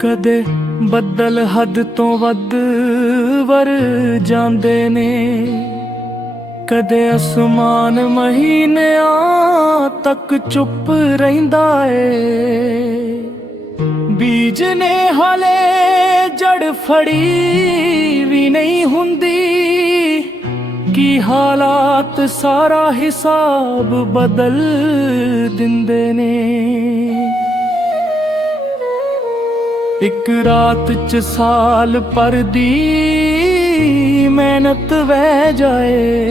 ਕਦੇ ਬੱਦਲ ਹੱਦ ਤੋਂ ਵੱਧ ਵਰ ਜਾਂਦੇ ਨੇ। ਕਦੇ ਅਸਮਾਨ ਮਹੀਨਿਆਂ ਤੱਕ ਚੁੱਪ ਰਹਿੰਦਾ ਏ। ਬੀਜ ਨੇ ਹਲੇ ਜੜ ਫੜੀ ਵੀ ਨਹੀਂ ਹੁੰਦੀ। ਕੀ ਹਾਲਾਤ ਸਾਰਾ ਹਿਸਾਬ ਬਦਲ ਦਿੰਦੇ ਨੇ। ਇੱਕ ਰਾਤ ਚ ਸਾਲ ਪਰਦੀ ਮਿਹਨਤ ਵਹਿ ਜਾਏ।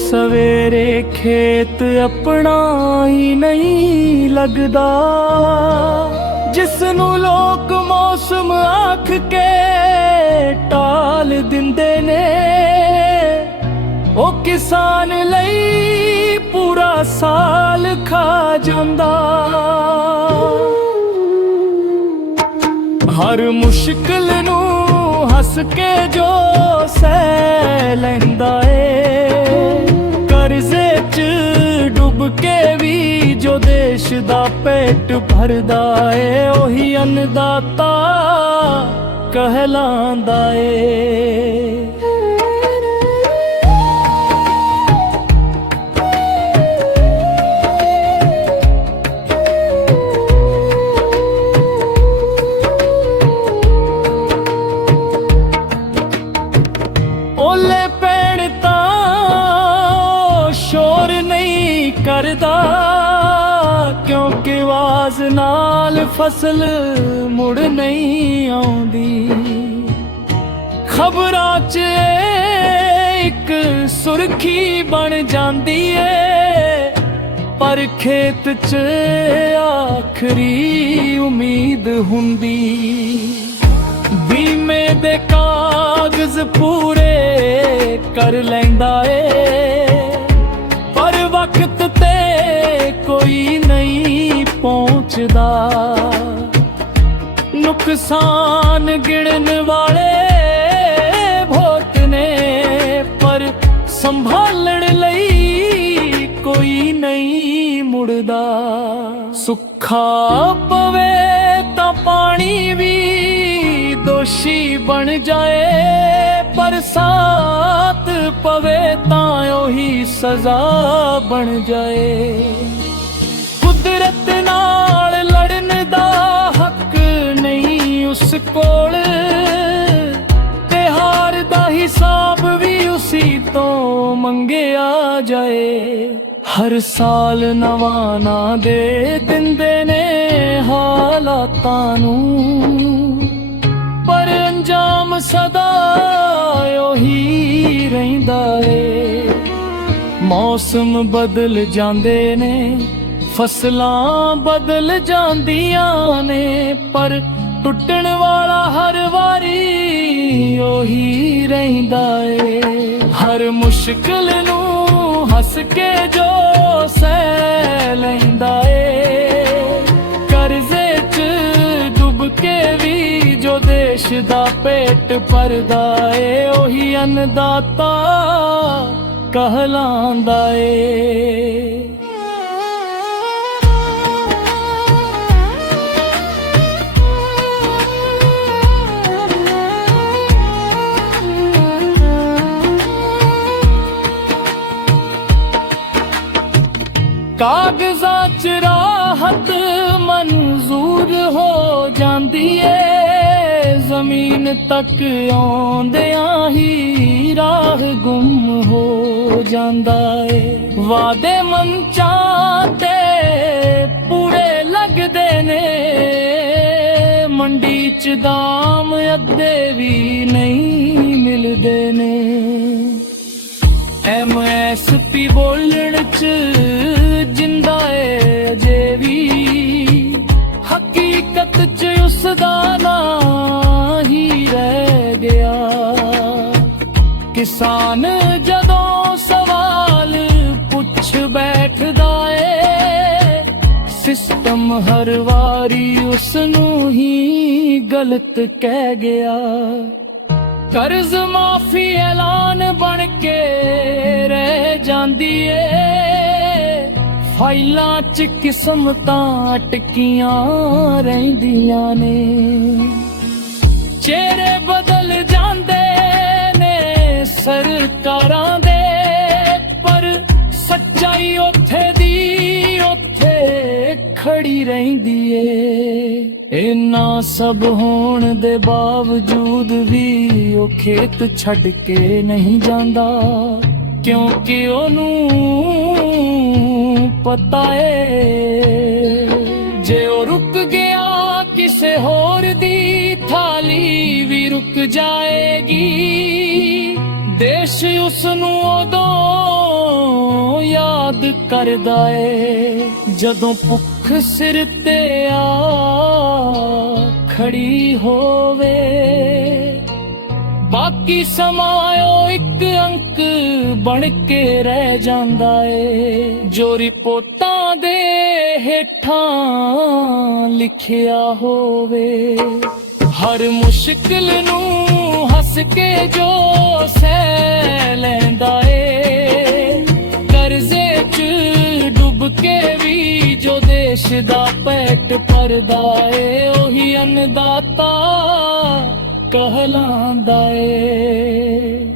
ਸਵੇਰੇ ਖੇਤ ਆਪਣਾ ਹੀ ਨਹੀਂ ਲੱਗਦਾ। ਜਿਸ ਨੂੰ ਲੋਕ ਮੌਸਮ ਆਖ ਕੇ ਟਾਲ ਦਿੰਦੇ ਨੇ, ਉਹ ਕਿਸਾਨ ਲਈ ਪੂਰਾ ਸਾਲ ਖਾ ਜਾਂਦਾ। ਹਰ ਮੁਸ਼ਕਲ ਨੂੰ ਹੱਸ ਕੇ ਜੋ ਸਹਿ ਲੈਂਦਾ ਏ। ਕਰਜ਼ੇ 'ਚ ਡੁੱਬ ਕੇ ਵੀ ਜੋ ਦੇਸ਼ ਦਾ ਪੇਟ ਭਰਦਾ ਏ, ਉਹੀ ਅੰਨਦਾਤਾ ਕਹਿਲਾਂਦਾ ਏ। ਨਾਲ ਫਸਲ ਮੁੜ ਨਹੀਂ ਆਉਂਦੀ। ਖਬਰਾਂ 'ਚ ਇੱਕ ਸੁਰਖੀ ਬਣ ਜਾਂਦੀ ਏ। ਪਰ ਖੇਤ 'ਚ ਆਖਰੀ ਉਮੀਦ ਹੁੰਦੀ। ਬੀਮੇ ਦੇ ਕਾਗਜ਼ ਪੂਰੇ ਕਰ ਲੈਂਦਾ ਏ। ਵਕਤ ਤੇ ਕੋਈ ਨਹੀਂ ਪਹੁੰਚਦਾ। ਨੁਕਸਾਨ ਗਿਣਨ ਵਾਲੇ ਬਹੁਤ ਨੇ, ਪਰ ਸੰਭਾਲਣ ਲਈ ਕੋਈ ਨਹੀਂ ਮੁੜਦਾ। ਸੁੱਖਾ ਪਵੇ ਤਾਂ ਪਾਣੀ ਵੀ ਦੋਸ਼ੀ ਬਣ ਜਾਏ। ਬਰਸਾਤ ਪਵੇ ਤਾਂ ਉਹੀ ਸਜ਼ਾ ਬਣ ਜਾਏ। ਕੁਦਰਤ ਨਾਲ ਲੜਨ ਦਾ ਹੱਕ ਨਹੀਂ ਉਸ ਕੋਲ। ਤੇ ਹਾਰ ਦਾ ਹਿਸਾਬ ਵੀ ਉਸੀ ਤੋਂ ਮੰਗਿਆ ਜਾਏ। ਹਰ ਸਾਲ ਨਵਾਂ ਨਾ ਦੇ ਦਿੰਦੇ ਨੇ ਹਾਲਾਤਾਂ ਨੂੰ। ਅੰਜਾਮ ਸਦਾ ਉਹੀ ਰਹਿੰਦਾ ਏ। ਮੌਸਮ ਬਦਲ ਜਾਂਦੇ ਨੇ, ਫਸਲਾਂ ਬਦਲ ਜਾਂਦੀਆਂ ਨੇ, ਪਰ ਟੁੱਟਣ ਵਾਲਾ ਹਰ ਵਾਰੀ ਉਹੀ ਰਹਿੰਦਾ ਏ। ਹਰ ਮੁਸ਼ਕਲ ਨੂੰ ਹੱਸ ਕੇ ਜੋ ਸਹਿ ਲੈਂਦਾ ਏ। ਜੋ ਦੇਸ਼ ਦਾ ਪੇਟ ਭਰਦਾ ਏ, ਉਹੀ ਅੰਨਦਾਤਾ ਕਹਲਾਂਦਾ ਏ। ਕਾਗਜ਼ਾਂ 'ਚ ਰਾਹਤ ਮਨਜ਼ੂਰ ਹੋ ਜਾਂਦੀ ਏ। ਜ਼ਮੀਨ ਤੱਕ ਆਉਂਦਿਆਂ ਹੀ ਰਾਹ ਗੁੰਮ ਹੋ ਜਾਂਦਾ ਏ। ਵਾਦੇ ਮੰਚਾਂ ਤੇ ਪੂਰੇ ਲੱਗਦੇ ਨੇ। ਮੰਡੀ 'ਚ ਦਾਮ ਅੱਧੇ ਵੀ ਨਹੀਂ ਮਿਲਦੇ ਨੇ। ਐਮ ਐਸ ਪੀ ਬੋਲਣ ਚ ਜਿੰਦਾ ਏ ਅਜੇ ਵੀ। ਕਿਸਾਨ ਜਦੋਂ ਸਵਾਲ ਪੁੱਛ ਬੈਠਦਾ ਏ ਸਿਸਟਮ ਹਰ ਵਾਰੀ ਉਸ ਨੂੰ ਹੀ ਗਲਤ ਕਹਿ ਗਿਆ। ਕਰਜ਼ ਮਾਫੀ ਐਲਾਨ ਬਣ ਕੇ ਰਹਿ ਜਾਂਦੀ ਏ। ਫਾਈਲਾਂ 'ਚ ਕਿਸਮਤਾਂ ਅਟਕੀਆਂ ਰਹਿੰਦੀਆਂ ਨੇ। ਚਿਹਰੇ ਬਦਲ ਸਰਕਾਰਾਂ ਦੇ, ਪਰ ਸੱਚਾਈ ਉੱਥੇ ਦੀ, ਉੱਥੇ ਖੜੀ ਰਹਿੰਦੀ ਏ। ਇੰਨਾ ਸਭ ਹੋਣ ਦੇ ਬਾਵਜੂਦ ਵੀ ਉਹ ਖੇਤ ਛੱਡ ਕੇ ਨਹੀਂ ਜਾਂਦਾ। ਕਿਉਂਕਿ ਉਹਨੂੰ ਪਤਾ ਏ, ਜੇ ਉਹ ਰੁਕ ਗਿਆ ਕਿਸੇ ਹੋਰ ਦੀ ਥਾਲੀ ਵੀ ਰੁਕ ਜਾਏਗੀ। ਦੇਸ਼ ਉਸ ਨੂੰ ਉਦੋਂ ਯਾਦ ਕਰਦਾ ਏ, ਜਦੋਂ ਭੁੱਖ ਸਿਰ ਤੇ ਆ ਖੜੀ ਹੋਵੇ। ਬਾਕੀ ਸਮਾਂ ਉਹ ਇੱਕ ਅੰਕ ਬਣ ਕੇ ਰਹਿ ਜਾਂਦਾ ਏ, ਜੋ ਰਿਪੋਰਟਾਂ ਦੇ ਹੇਠਾਂ ਲਿਖਿਆ ਹੋਵੇ। ਹਰ ਮੁਸ਼ਕਿਲ ਨੂੰ ਹੱਸ ਕੇ ਜੋ ਸਹਿ ਲੈਂਦਾ ਏ। ਕਰਜ਼ੇ ਚ ਡੁੱਬ ਕੇ ਵੀ ਜੋ ਦੇਸ਼ ਦਾ ਪੈਟ ਭਰਦਾ ਏ, ਉਹੀ ਅੰਨਦਾਤਾ ਕਹਿਲਾਂਦਾ ਏ।